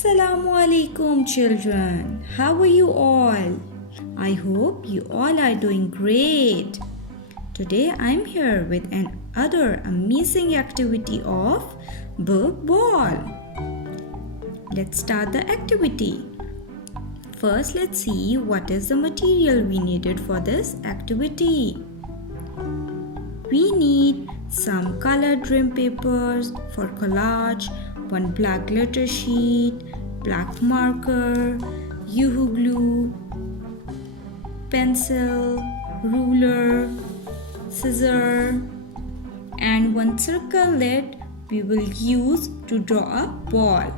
Assalamu alaikum children. How are you all? I hope you all are doing great. Today I'm here with another amazing activity of book ball. Let's start the activity. First, let's see what is the material we needed for this activity. We need some colored trim papers for collage, one black glitter sheet, black marker, Yoo-hoo glue, pencil, ruler, scissor, and one circle that we will use to draw a ball.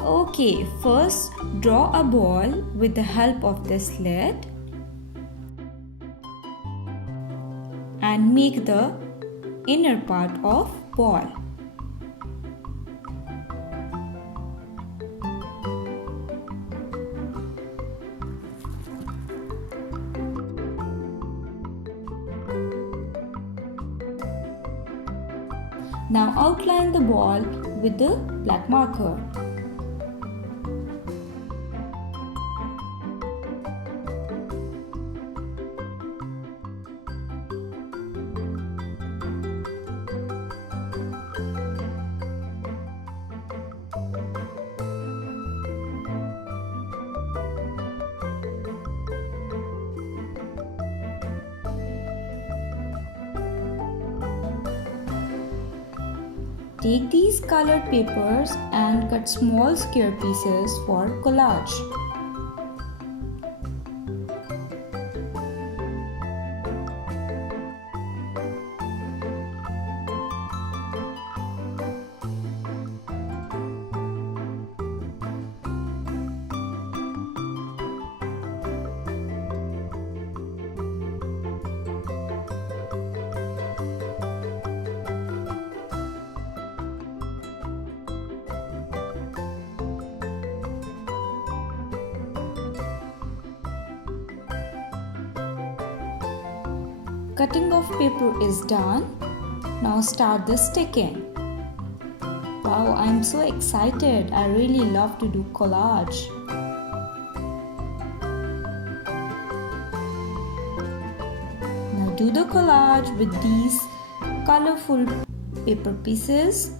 Okay, first draw a ball with the help of this slit and make the inner part of ball. Now outline the ball with the black marker. Take these colored papers and cut small square pieces for collage. Cutting of paper is done. Now start the sticking. Wow, I'm so excited. I really love to do collage. Now do the collage with these colorful paper pieces.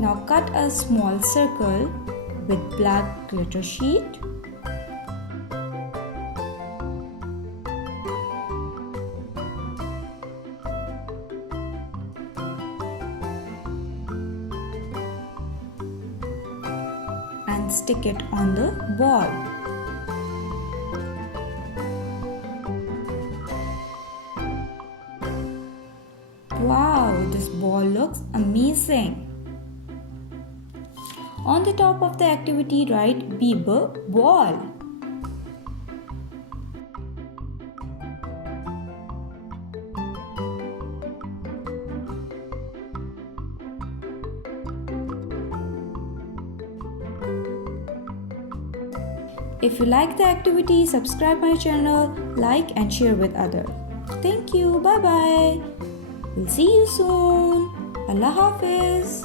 Now cut a small circle with black glitter sheet. And stick it on the ball. Wow, this ball looks amazing. On the top of the activity, write Biba ball. If you like the activity, subscribe my channel, like and share with others. Thank you. Bye bye. We'll see you soon. Allah Hafiz.